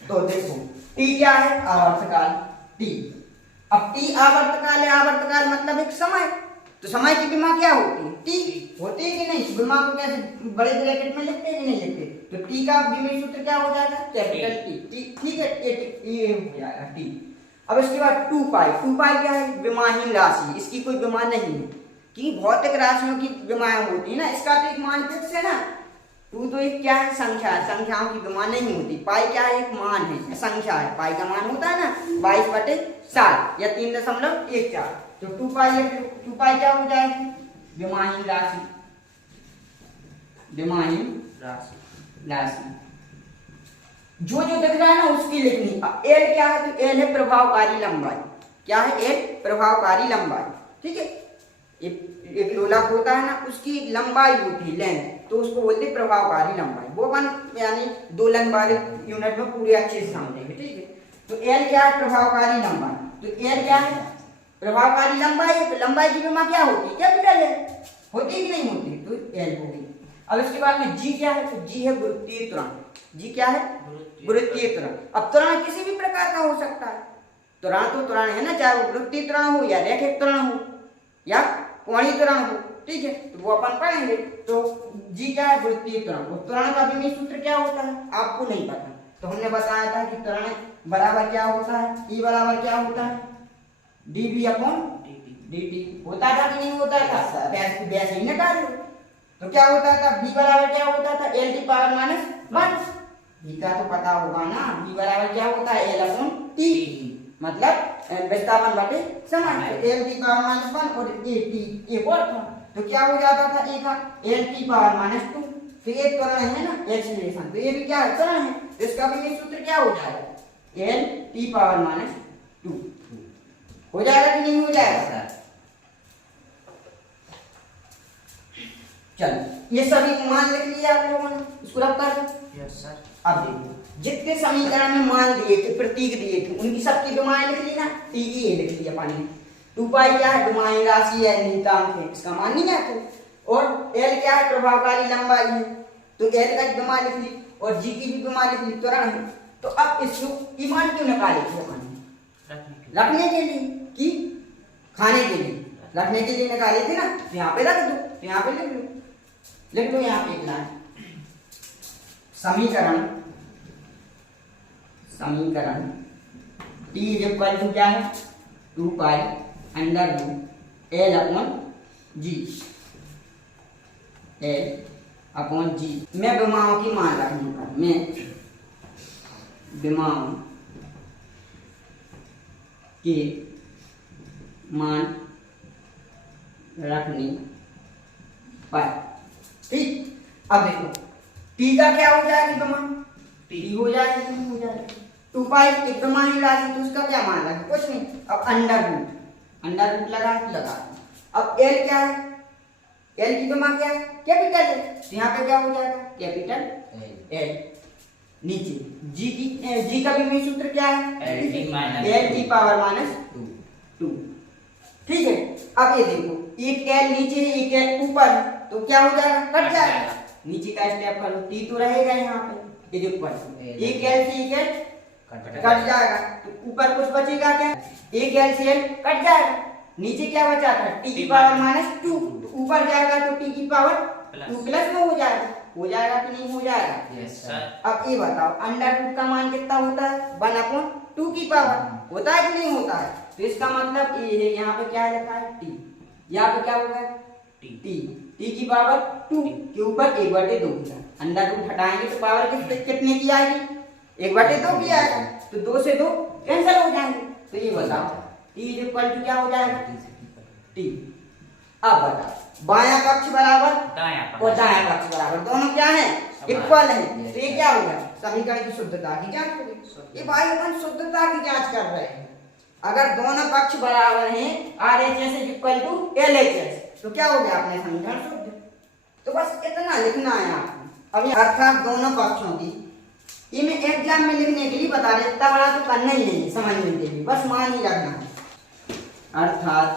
तो देखो टी क्या है, आवर्तकाल टी। अब टी आवर्तकाल है, आवर्तकाल मतलब एक समय, तो समय की विमा क्या होती है? टी होती है कि नहीं? विमा को कैसे बड़े ब्रैकेट में लिखते हैं कि नहीं लिखते? तो टी का विमेय सूत्र क्या हो जाएगा? Capital T. ठीक है, ये हो जाएगा टी। अब इसके बाद 2 पाई। 2 पाई क्या है? विमाहीन राशि, इसकी कोई विमा नहीं है कि भौतिक राशियों की विमाएं होती है ना, इसका तो एक मान फिक्स है ना। 2 तो एक क्या है? संख्या है, संख्याओं की विमा नहीं होती। पाई क्या है? एक मान है, संख्या है। पाई का मान होता है ना 22/7 या 3.14। तो 2 पाई 2 पाई क्या हो जाएगी? विमाहीन राशि, विमाहीन राशि जो दिख रहा है ना उसकी लिखनी। एल क्या है? तो एल है प्रभावकारी लंबाई। क्या है? एल प्रभावकारी लंबाई। ठीक है, एक लोलक होता है ना, उसकी लंबाई होती है लेंथ, तो उसको बोलते हैं प्रभावकारी लंबाई। वो अपन यानी दोलन वाले यूनिट में पूरे अच्छे से समझेंगे। ठीक है, तो एल क्या है? प्रभावकारी लंबाई। तो एल क्या है? प्रभावकारी लंबाई है। तो लंबाई की विमा क्या होती है? कैपिटल है। होती है कि नहीं होती? तो एल होगी। अब इसके बाद में जी क्या है? तो जी है गुरुत्वीय त्वरण। जी क्या है? गुरुत्वीय त्वरण। अब त्वरण किसी भी प्रकार का हो सकता है। त्वरण तो त्वरण है ना, चाहे वो गुरुत्वीय त्वरण हो या रैखिक त्वरण हो या कोणीय त्वरण हो। ठीक है, तो वो अपन पढ़ेंगे। तो जी क्या है? गुरुत्वीय त्वरण। और त्वरण का विमेय सूत्र क्या होता है? आपको नहीं पता, तो हमने बताया था कि त्वरण बराबर क्या होता है? ई बराबर क्या होता है? dV/dt होता था कि नहीं होता था? वैसे ही निकाल लो। तो क्या होता था? V बराबर क्या होता था? L⁻⁻1। V का तो पता होगा ना, V बराबर क्या होता है? L/T, मतलब विस्थापन बटे समय। तो L⁻⁻1 और AT एक और था, तो क्या हो जाता था? एक L⁻²। तो ये त्वरण है ना, एक्सीलरेशन, तो ये भी क्या है? त्वरण है। तो इसका भी सूत्र क्या हो जाएगा? L⁻²। हो जाएगा कि नहीं हो जाएगा? चलो, ये सभी मान लिख लिया आप लोगों ने, इसको रख कर दो। Yes sir. अब देखो, जितने समीकरण में मान दिए थे, प्रतीक दिए थे, उनकी सबकी विमाएं लिख ली ना। टी की ये लिख लिया पानी में। 2 पाई क्या है? विमाहीन राशि है, नियतांक है, इसका मान नहीं है। और एल क्या है? प्रभावकारी लंबाई है, तो एल का विमा लिख ली और जी की भी विमा लिख ली, त्वरण है। तो अब इसको मान क्यों निकाले थे अपन? रखने के लिए कि खाने के लिए? रखने के लिए निकाले थे ना, तो यहाँ पे रख दो, तो यहाँ पे लिख लो यहाँ पे एक लाइन। समीकरण T = क्या है? 2 पाई L/G मैं विमाओं की मान रखने पर, मैं विमाओं के मान रखने पर। ठीक, अब देखो टी का क्या हो जाएगा? विमा टी हो जाएगी कि नहीं हो जाएगी? 2 पाई एक विमाहीन राशि, तो उसका क्या मान रखें? कुछ नहीं। अब अंडर रूट लगा। अब एल क्या है? एल की विमा क्या है? कैपिटल है, तो यहाँ पे क्या हो जाएगा? Capital L. नीचे जी का विमेय सूत्र क्या है? L⁻²। ठीक है, अब ये देखो, एक एल नीचे है, एक एल ऊपर, तो क्या हो जाएगा? कट जाएगा। नीचे का स्टेप करो, टी तो रहेगा यहाँ पे, ये ऊपर एक एल से एक एल कट जाएगा, तो ऊपर कुछ बचेगा क्या? एक एल से एल कट जाएगा। नीचे क्या बचा था? T⁻², ऊपर जाएगा तो T⁻² में हो जाएगा कि नहीं हो जाएगा? Yes sir. अब ये बताओ, अंडर रूट का मान कितना होता है? 1/2 होता है कि नहीं होता है? तो इसका मतलब ये है, यहाँ पे क्या लिखा है? T, यहाँ पे क्या होगा? T की पावर 2 के ऊपर 1/2। अंडर रूट हटाएंगे तो पावर कितने की आएगी? 1/2 की आएगा, तो 2 से 2 कैंसिल हो जाएंगे। तो ये बताओ T क्या हो जाएगा? T। अब बताओ, बायां पक्ष बराबर और दायां पक्ष बराबर, दोनों क्या है? इक्वल है। तो ये क्या होगा? समीकरण की शुद्धता की जांच होगी। ये भाई अपन शुद्धता की जांच कर रहे हैं। अगर दोनों पक्ष बराबर हैं, RHS = LHS, तो क्या हो गया? अपने समीकरण शुद्ध। तो बस इतना लिखना है आपको। अभी अर्थात दोनों पक्षों की, ये मैं एग्जाम में लिखने के लिए बता रहा, इतना बड़ा तो करना ही नहीं, समझने के लिए बस मान ही रखना है। अर्थात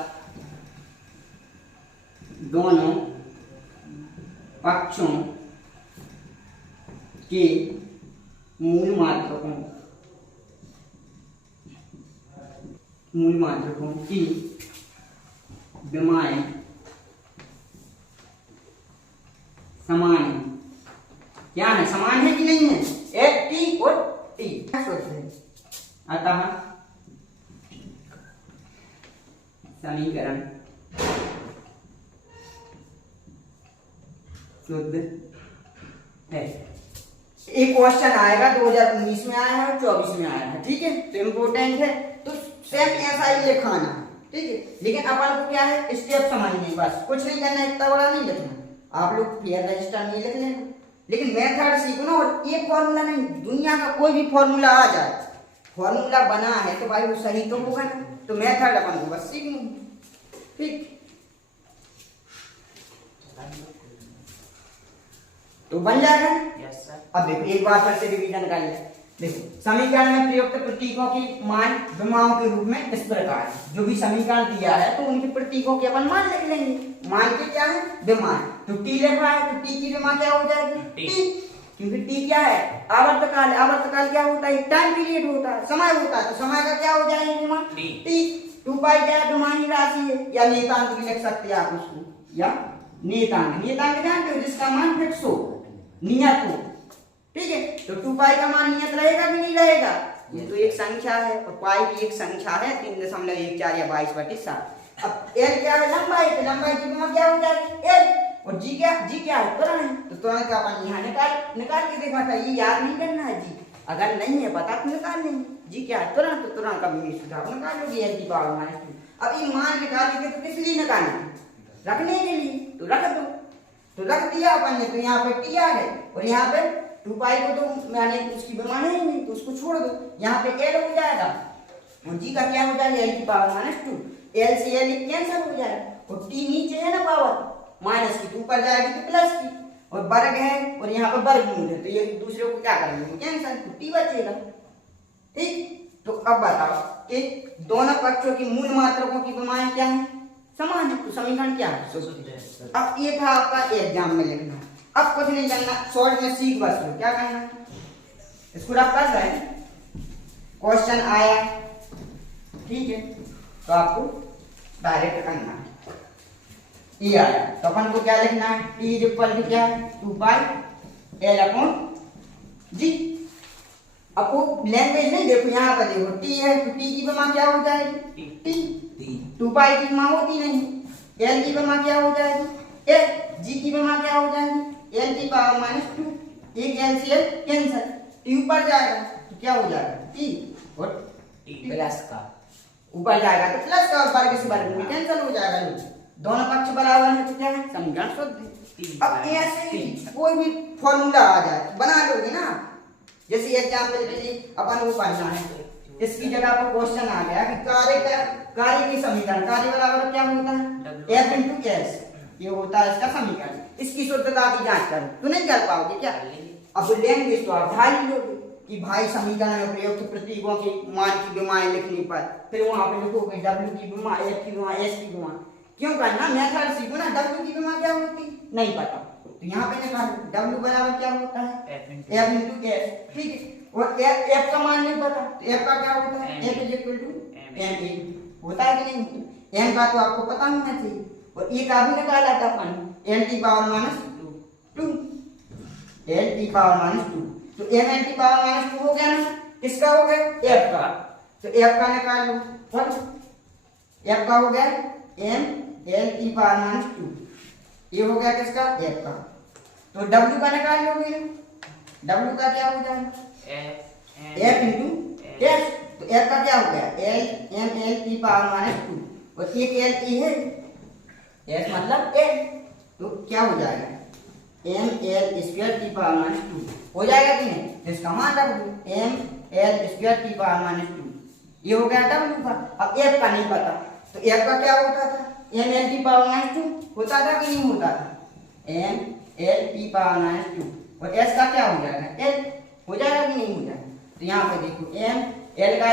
दोनों पक्षों के मूल मात्रकों की विमाएं समान है। क्या है, समान है कि नहीं है? एक टी और टी अतः समीकरण शुद्ध है। एक क्वेश्चन आएगा 2019 में आया है और 24 में आया है, ठीक है, तो इम्पोर्टेंट है, तो सेम ऐसा ही लिखाना है, ठीक है। लेकिन अपन को क्या है, स्टेप समझने, बस कुछ नहीं करना, इतना बड़ा नहीं लिखना। आप लोग फेयर रजिस्टर में लिख लेना, लेकिन मेथड सीखो ना। और एक फॉर्मूला नहीं, दुनिया का कोई भी फॉर्मूला आ जाए, फॉर्मूला बना है तो भाई वो सही तो होगा ना, तो मेथड अपन को बस सीखना, ठीक। तो बन जाएगा। Yes sir. अब देखो एक बार फिर से रिवीजन कर ले। देखो समीकरण में प्रयुक्त प्रतीकों की मान विमाओं के रूप में इस प्रकार है। जो भी समीकरण दिया है तो उनके प्रतीकों के अपन मान लिख लेंगे। मान के क्या है, विमान। तो टी लिखा है तो टी की विमा क्या हो जाएगी, टी। क्योंकि टी क्या है, आवर्तकाल। आवर्तकाल क्या होता है, टाइम पीरियड होता है, समय होता है, तो समय का क्या हो जाएगा विमा, टी। 2 पाई क्या है, विमानी राशि है, या नियतांक भी लिख सकते हैं आप उसको, या नियतांक। नियतांक जानते हो, जिसका मान फिक्स हो, नियत हो, ठीक है। तो 2 पाई का मान नियत रहेगा कि नहीं रहेगा, ये तो एक संख्या है और पाई भी एक संख्या है, 3.14 या 22/7। अब एल क्या है, लंबाई। तो लंबाई की विमा क्या हो जाएगी, एल। और जी क्या है, त्वरण है। तो त्वरण का अपन यहाँ निकाल के देखा था, ये याद नहीं करना है जी, अगर नहीं है पता तो निकाल लेंगे। जी क्या है, त्वरण। तो त्वरण का भी सुझाव निकाल लोगे, एल की पावर -2। अब ये मान निकाल लेंगे तो किस लिए निकालें, रखने के लिए, तो रख दो। तो रख दिया अपन ने, तो यहाँ पे टी आ गए और यहाँ पे 2 पाई को तो मैंने उसकी विमान ही नहीं, तो उसको छोड़ दो। यहाँ पे एल हो जाएगा और जी का क्या हो जाएगा, एल की पावर -2। एल से एल कैंसिल हो जाएगा और टी नीचे है ना पावर, माइनस की, ऊपर जाएगी तो प्लस की, और वर्ग है और यहाँ पे वर्गमूल है, तो ये दूसरे को क्या करेंगे, कैंसिल, तो टी बचेगा, ठीक। तो अब बताओ कि दोनों पक्षों की मूल मात्रकों की विमाएं क्या है, समान है, तो समीकरण क्या है। अब ये था आपका एग्जाम में लिखना। अब कुछ नहीं करना, शॉर्ट में सीख बस लो, क्या करना है, इसको आप कर रहे हैं, क्वेश्चन आया, ठीक है, तो आपको डायरेक्ट करना है। ये आया तो अपन को क्या लिखना है, टी इज इक्वल टू क्या है, 2 पाई एल अपॉन जी। अब वो लैंग्वेज नहीं, देखो यहाँ पर देखो टी है तो टी की विमा क्या हो जाएगी, टी। 2 पाई की विमा होती नहीं, एल की विमा क्या हो जाएगी, एल। जी की विमा क्या हो जाएगी, एल की पावर -2। एक एल से एल कैंसिल, टी ऊपर जाएगा तो क्या हो जाएगा, टी और टी प्लस का ऊपर जाएगा तो प्लस का, और वर्ग से वर्ग में कैंसिल हो जाएगा। दोनों पक्ष बराबर है तो क्या है, समीकरण शुद्ध है। अब ऐसे कोई भी फॉर्मूला आ जाए बना लोगे ना, जैसे एग्जांपल के लिए अपन वो पढ़ना है, इसकी जगह पर क्वेश्चन आ गया कि कार्य की समीकरण, कार्य बराबर क्या होता है, F × S, ये होता है इसका समीकरण। इसकी शुद्धता की जांच करो तो नहीं कर पाओगे क्या। अब लैंग्वेज तो आप ढाल ही लोगे कि भाई समीकरण में प्रयुक्त प्रतीकों के मान की विमाएं लिखने पर, फिर वहां पे लिखोगे W की विमा, F की विमा, S की विमा। क्यों करना, मेथड सीखो ना। W की विमा क्या होती, नहीं पता, तो यहाँ पे निकालो, W बराबर क्या होता है, F × S, ठीक है। और F का मान नहीं पता तो F का क्या होता है, F = ma होता है कि नहीं, m का तो आपको पता होना चाहिए। और ये का भी निकाला था अपन, l की पावर -2, l की पावर -2, तो m l की पावर -2 हो गया ना, किसका हो गया, f का। तो f का निकाल लो, और f का हो गया m l की पावर -2, ये हो गया किसका, f का। तो w का निकाल लोगे, w का क्या हो जाएगा, f × s। तो f का क्या हो गया, m l की पावर -2, और एक l की है, s मतलब l, तो क्या हो जाएगा, m l² की पावर -2 हो जाएगा कि नहीं। इसका मान रख दो, m l² की पावर -2, ये हो गया w का। अब f का नहीं पता तो f का क्या होता था, m l की पावर -2 होता था कि नहीं होता था, m l की पावर -2, और s का क्या हो जाएगा, l हो जाएगा कि नहीं हो जाएगा। तो यहाँ पे देखो m l का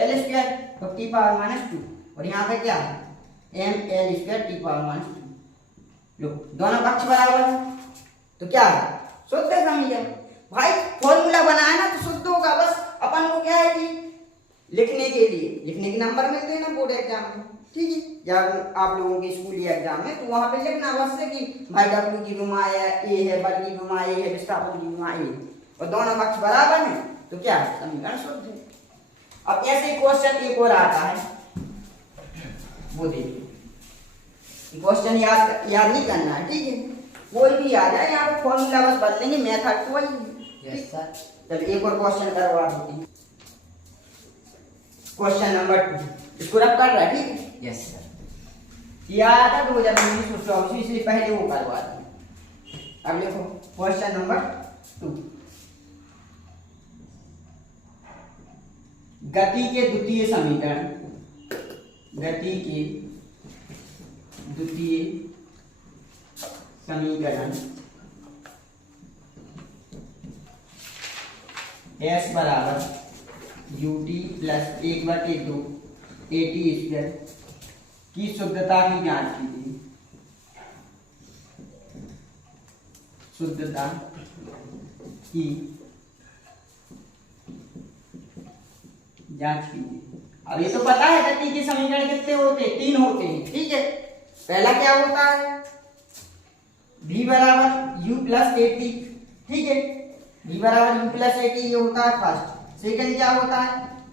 l² तो की पावर -2, और यहाँ पे क्या है, m l² की पावर -2। लो दोनों पक्ष बराबर है तो क्या है, शुद्ध समीकरण। भाई फॉर्मूला बनाया ना तो शुद्ध होगा, बस अपन को क्या है कि लिखने के लिए, लिखने के नंबर मिलते हैं ना बोर्ड एग्जाम में, ठीक है। जब आप लोगों के स्कूली एग्जाम में तो वहां पे लिखना बस से कि भाई डब्ल्यू की विमा है ए है, बल की विमा ए है, विस्थापन की विमा ए है, और दोनों पक्ष बराबर हैं तो क्या है, समीकरण शुद्ध है। अब ऐसे क्वेश्चन एक और आता है, वो देखिए। क्वेश्चन याद नहीं करना है, ठीक है, कोई भी आ जाए यहाँ पे फॉर्मूला बस बदलेंगे, मेथड तो वही। Yes sir. चल एक और क्वेश्चन करवा देते हैं। क्वेश्चन नंबर 2 इसको रब कर रहा है, ठीक है। Yes sir. ये आया था 2019-24, इसलिए पहले वो करवा दें। अब देखो क्वेश्चन नंबर 2, गति के द्वितीय समीकरण, गति के द्वितीय समीकरण S बराबर ut प्लस 1/2 at² की शुद्धता की जांच कीजिए। शुद्धता की जांच कीजिए। अब ये तो पता है गति के समीकरण कितने होते हैं, 3 होते हैं, ठीक है। पहला क्या होता है, v बराबर u प्लस at, ठीक है, v बराबर u प्लस at ये होता है फर्स्ट। सेकंड क्या होता है,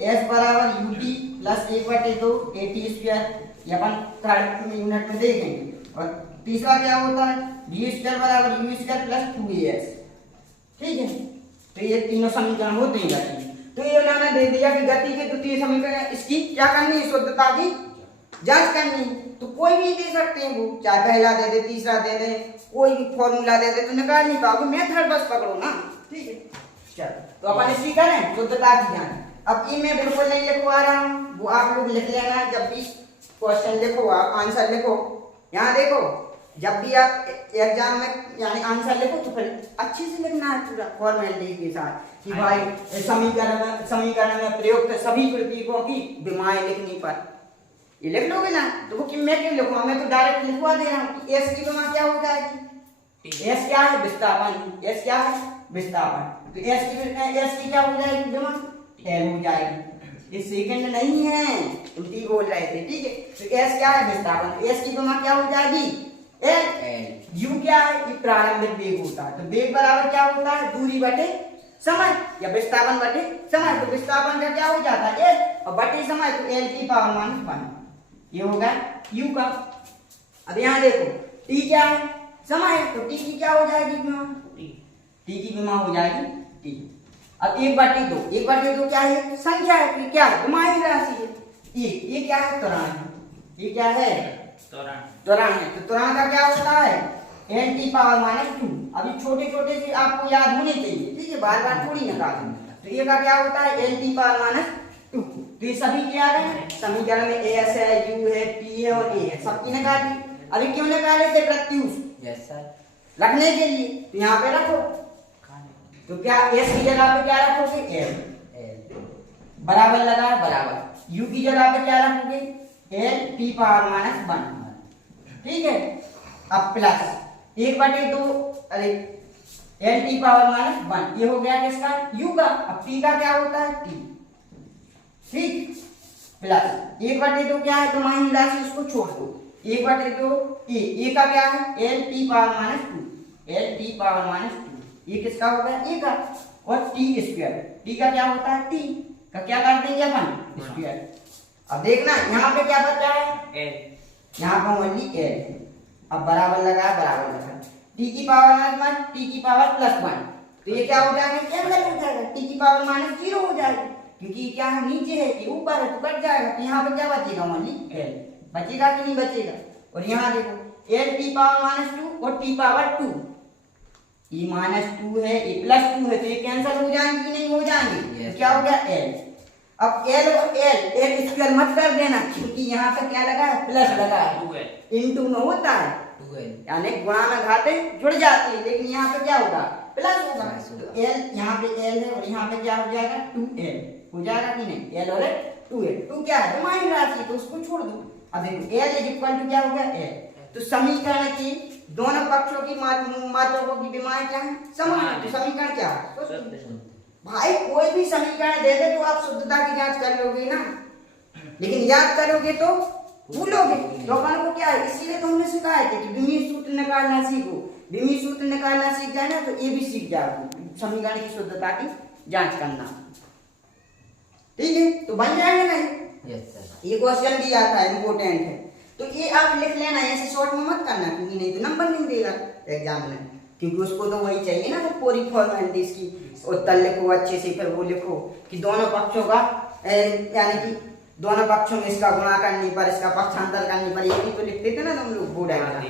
s बराबर ut प्लस 1/2 at², ये अपन थर्ड यूनिट में देखेंगे। और तीसरा क्या होता है, v² बराबर u² प्लस 2as, ठीक है। तो ये तीनों समीकरण होते हैं गति। तो ये उन्होंने दे दिया कि गति के द्वितीय समीकरण, इसकी क्या करनी है, शुद्धता की जांच करनी है। तो कोई भी दे सकते हैं, वो चाहे पहला दे दे, तीसरा दे दे, कोई भी फॉर्मूला दे दे, तो निकाल नहीं पाओगे, मेथड बस पकड़ो ना, ठीक है। चलो तो अपन इसकी करें शुद्धता की जांच। अब ये मैं बिल्कुल नहीं लिखवा रहा हूँ, वो आप लोग लिख लेना। जब भी क्वेश्चन लिखो, आप आंसर लिखो, यहाँ देखो, जब भी आप एग्जाम में यानी आंसर लिखो तो फिर अच्छे से लिखना है पूरा फॉर्मेलिटी के साथ कि भाई समीकरण में प्रयुक्त सभी प्रतीकों की विमाएं लिखनी पर, ये लिख लोगे ना। तो वो कि मैं क्यों लिखूंगा, मैं तो डायरेक्ट लिखवा दे रहा हूँ कि एस की विमा क्या हो जाएगी, एस क्या है, विस्थापन, एस क्या है, विस्थापन। तो एस की क्या हो जाएगी, विमा एल हो जाएगी। ये सेकंड नहीं है, तुम टी बोल रहे थे, ठीक है। तो एस क्या है, विस्थापन, तो एस की विमा क्या हो जाएगी, एल। यू क्या है, ये प्रारंभिक वेग होता है। तो वेग बराबर क्या होता है, दूरी बटे समय, या विस्थापन बटे समय। तो विस्थापन का क्या हो जाता है, एल, और बटे समय, तो एल की पावर -1, ये होगा यू का। अब यहाँ देखो टी क्या है, समय, तो टी की क्या हो जाएगी विमा, टी की विमा हो जाएगी टी। अब 1/2, 1/2 क्या है, संख्या है, क्या है, विमाएं राशि है। ये क्या है, त्वरण है, ये क्या है, त्वरण है। तो त्वरण का क्या होता है, एन टी पावर -2। अभी छोटे छोटे से आपको याद होने चाहिए, ठीक है, बार बार थोड़ी निकालें। तो ये का क्या होता है, एन टी पावर -2। तो ये सभी क्या है, समीकरण में एस है, यू है, टी है और ए है, सबकी निकाली। अभी क्यों निकाले थे, प्रत्युष यस सर। रखने के लिए, तो यहाँ पे रखो। तो क्या एस की जगह पे क्या रखोगे, एल, बराबर लगा बराबर। यू की जगह पे क्या रखोगे, एल टी पावर -1, ठीक है। अब प्लस 1/2, अरे एल टी पावर -1, ये हो गया किसका, यू का। अब टी का क्या होता है, टी, ठीक, प्लस 1/2 क्या है, तो माइनस राशि उसको छोड़ दो, 1/2 ए का क्या है, L T power -2, L T power -2, ये किसका हो गया, ए का। और टी², टी का क्या होता है, टी का क्या कर देंगे अपन, स्क्वायर। अब देखना यहाँ पे क्या बचा है, एल, यहाँ पर ओनली एल। अब बराबर लगा, बराबर लगा, टी की पावर -1, टी की पावर +1, तो ये क्या हो जाएगा, कैंसिल हो जाएगा, टी की पावर -0 हो जाएगा, क्योंकि क्या है, नीचे है, ये ऊपर है, तो कट जाएगा। तो यहाँ पे क्या बचेगा, ओनली एल बचेगा कि नहीं बचेगा। और यहाँ देखो एल टी पावर -2 और टी पावर 2, ये -2 है, ये +2 है, तो ये कैंसिल हो जाएंगे कि नहीं हो जाएंगे। तो क्या हो गया, एल। अब एल और एल स्क्वायर मत कर देना, क्योंकि यहाँ पे क्या लगा है, प्लस लगा है, इनटू में होता है, यानी गुणा में घातें जुड़ जाती है, लेकिन यहाँ पे क्या होगा, प्लस होगा। तो एल यहाँ पे एल है और यहाँ पे क्या हो जाएगा, 2l हो जाएगा कि नहीं, एल और 2l। 2 क्या है, विमाएं राशि, तो उसको छोड़ दो। अब देखो एल इज इक्वल टू क्या हो गया, एल। तो समीकरण की दोनों पक्षों की मात्रकों की विमाएं क्या है, समान। तो समीकरण क्या है, भाई कोई भी समीकरण दे दे तो आप शुद्धता की जांच कर लोगे ना, लेकिन याद करोगे तो भूलोगे तो अपन को क्या है, इसीलिए तो हमने सिखाया था कि विमीय सूत्र निकालना सीखो। विमीय सूत्र निकालना सीख जाए ना तो ये भी सीख जाओगे, समीकरण की शुद्धता की जांच करना। ठीक है, तो बन जाएगा ना यस सर। ये क्वेश्चन भी आता है, इम्पोर्टेंट है, तो ये आप लिख लेना, ऐसे शॉर्ट में मत करना, क्योंकि नहीं तो नंबर नहीं देगा एग्जाम में, क्योंकि उसको तो वही चाहिए ना, तो पूरी फॉर्मेलिटी इसकी उत्तर लिखो अच्छे से, फिर वो लिखो कि दोनों पक्षों का यानी कि दोनों पक्षों में इसका गुणा करने पर, इसका पक्षांतर करने पर, ये भी तो लिखते थे ना तुम लोग बोर्ड एग्जाम।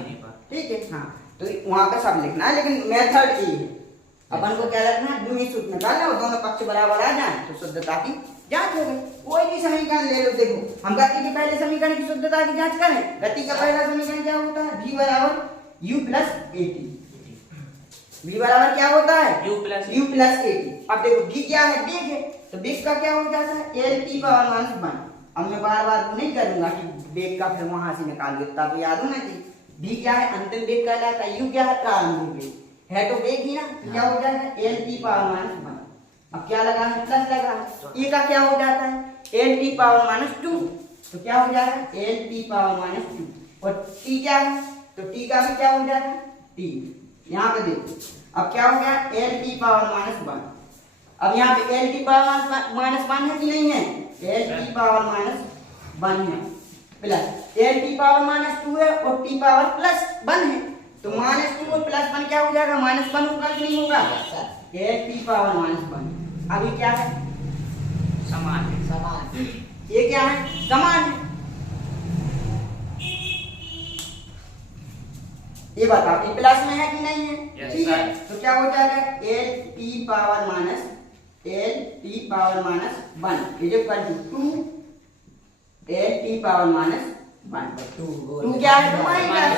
ठीक है, हाँ, तो वहां का सब लिखना है, लेकिन मेथड ये है, अपन को क्या रखना है, विमीय सूत्र निकालना और दोनों पक्ष बराबर आ जाए तो शुद्धता की जांच हो गई। कोई भी समीकरण ले लो, देखो हम गति के पहले समीकरण की शुद्धता की जांच करें। गति का पहला समीकरण क्या होता है, v बराबर u प्लस at। v बराबर क्या होता है, u प्लस at। अब देखो v क्या है, वेग है, तो वेग का क्या हो जाता है, l t पावर माइनस 1। अब मैं बार बार नहीं करूंगा कि वेग का फिर वहां से निकाल दो, तब तो याद होना चाहिए। v क्या है, अंतिम वेग कहलाता है, u क्या है, प्रारंभिक वेग है, तो वेग ही ना, तो क्या हो जाएगा, l t पावर माइनस 1। अब क्या लगा है, प्लस लगा है, e का क्या हो जाता है, l t पावर माइनस 2, तो क्या हो जाएगा, l t पावर माइनस 2। और t क्या है, तो t का भी क्या हो जाएगा, t। यहाँ पे देखो अब क्या हो गया, l t पावर माइनस 1। अब यहाँ पे l t पावर माइनस 1 है कि नहीं है, l t पावर माइनस 1 है, plus l t power minus 2 है और t पावर प्लस 1 है, तो माइनस 2 और प्लस 1 क्या हो जाएगा, माइनस 1 होगा कि नहीं होगा, l t पावर माइनस 1। अभी क्या है, समान है। समान। ये क्या है, समान है। ये बताओ ये प्लस में है कि नहीं है, Yes, ठीक है, sir. तो क्या हो जाएगा, l t power minus 1 is equal to 2 l t power minus 1। टू क्या है, minus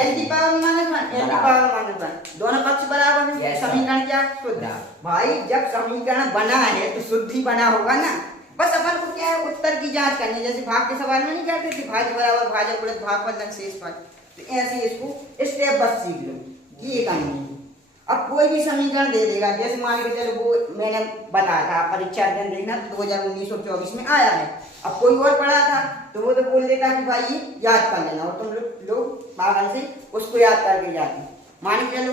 l t power minus 1, l t power minus 1, दोनों पक्ष बराबर है। Yes, sir. समीकरण क्या है, शुद्ध। भाई जब समीकरण बना है तो शुद्ध ही बना होगा ना, बस अपन को क्या है, उत्तर की जांच करनी है। जैसे भाग के सवाल में नहीं कहते थे, भाज्य बराबर भाजक गुणित भागफल लग शेष पद, तो ऐसे इसको स्टेप बस सीख लो कि ये करनी है। अब कोई भी समीकरण दे देगा, जैसे मान के चलो वो मैंने बताया था, परीक्षा दिन देखना 2019 और 24 में आया है। अब कोई और पढ़ा था तो वो तो बोल देता कि भाई ये याद कर लेना, और तुम लोग पागल से उसको याद करके जाते। मान के चलो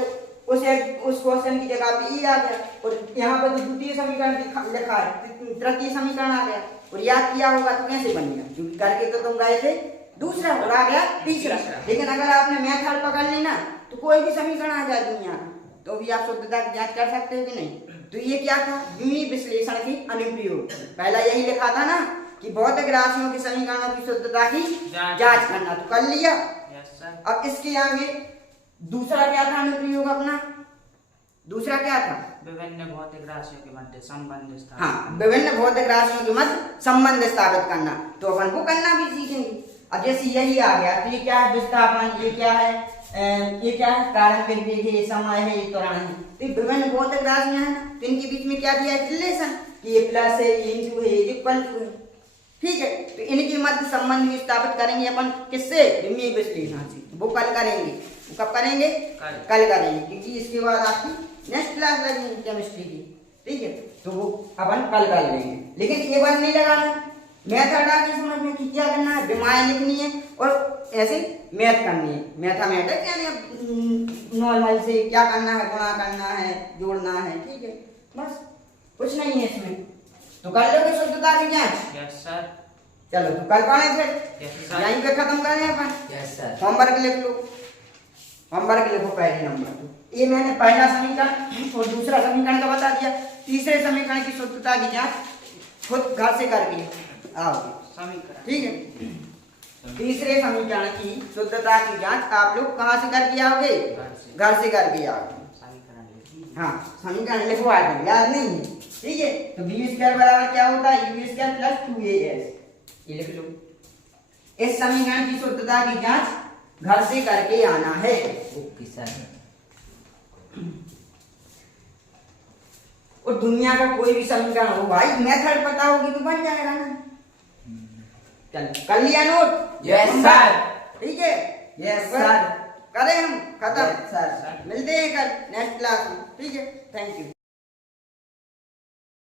उस क्वेश्चन की जगह पे ये आ गया, और यहाँ पर तो द्वितीय समीकरण लिखा है, तृतीय समीकरण आ गया, और याद किया होगा तो कैसे बनेगा, क्योंकि करके तो तुम गए थे दूसरा और आ गया तीसरा। लेकिन अगर आपने मेथड पकड़ ली ना तो कोई भी समीकरण आ जाए दुनिया का, तो भी आप शुद्धता की जांच कर सकते हो कि नहीं। तो ये क्या था, विमीय विश्लेषण की अनुप्रयोग। पहला यही लिखा था ना कि भौतिक राशियों के समीकरणों की शुद्धता की जांच करना, तो कर लिया। Yes sir. अब इसके आगे दूसरा क्या था अनुप्रयोग अपना, दूसरा क्या था, विभिन्न भौतिक राशियों के मध्य संबंध स्थापित। हाँ, विभिन्न भौतिक राशियों के मध्य संबंध स्थापित करना, तो अपन को करना भी सीखेंगे। अब जैसे यही आ गया तो ये क्या है, विस्थापन, ये क्या है, ये क्या है, प्रारंभिक वेग है, समय है, ये त्वरण है। तो विभिन्न भौतिक राशियां हैं, तो इनके बीच में क्या दिया है, रिलेशन, कि ये प्लस है, ये इंटू है, ये इक्वल टू है। ठीक है, तो इनके मध्य संबंध भी स्थापित करेंगे अपन किससे, विमीय विश्लेषण से। वो कल करेंगे, वो कब करेंगे, कल करेंगे, क्योंकि इसके बाद आपकी नेक्स्ट क्लास लगेगी केमिस्ट्री की। ठीक है, तो वो अपन कल कर लेंगे, लेकिन ये बार नहीं लगाना, मेथड आके समझ में कि क्या करना है, विमाएं लिखनी है और ऐसे मैथ करनी है, मैथमेटिक्स यानी नॉर्मल से क्या करना है, गुणा करना है, जोड़ना है। ठीक है, बस कुछ नहीं है इसमें, तो कर लोगे शुद्धता की जांच। Yes sir. चलो तो कल पढ़े फिर, यस सर। यहीं पे खत्म करें अपन। Yes sir. होमवर्क लिख लो, होमवर्क लिखो पहले नंबर। ये मैंने पहला समीकरण और दूसरा समीकरण का बता दिया, तीसरे समीकरण की शुद्धता की जांच खुद घर से करके आओगे। समीकरण, ठीक है, तीसरे समीकरण की शुद्धता की जांच आप लोग कहाँ से करके आओगे, घर से करके आओगे। समीकरण लिखिए। हाँ, समीकरण लिखवा दो, याद नहीं है। ठीक है, तो बी स्क्वायर बराबर क्या होता है, यू स्क्वायर प्लस 2as, ये लिख लो। इस समीकरण की शुद्धता की जांच घर से करके आना है। Okay sir. और दुनिया का कोई भी समीकरण हो भाई, मेथड पता होगी तो बन जाएगा ना। चल कर लिया नोट, यस सर। ठीक है, यस सर। करें हम खत्म। Yes sir. मिलते हैं कल नेक्स्ट क्लास में। ठीक है, थैंक यू।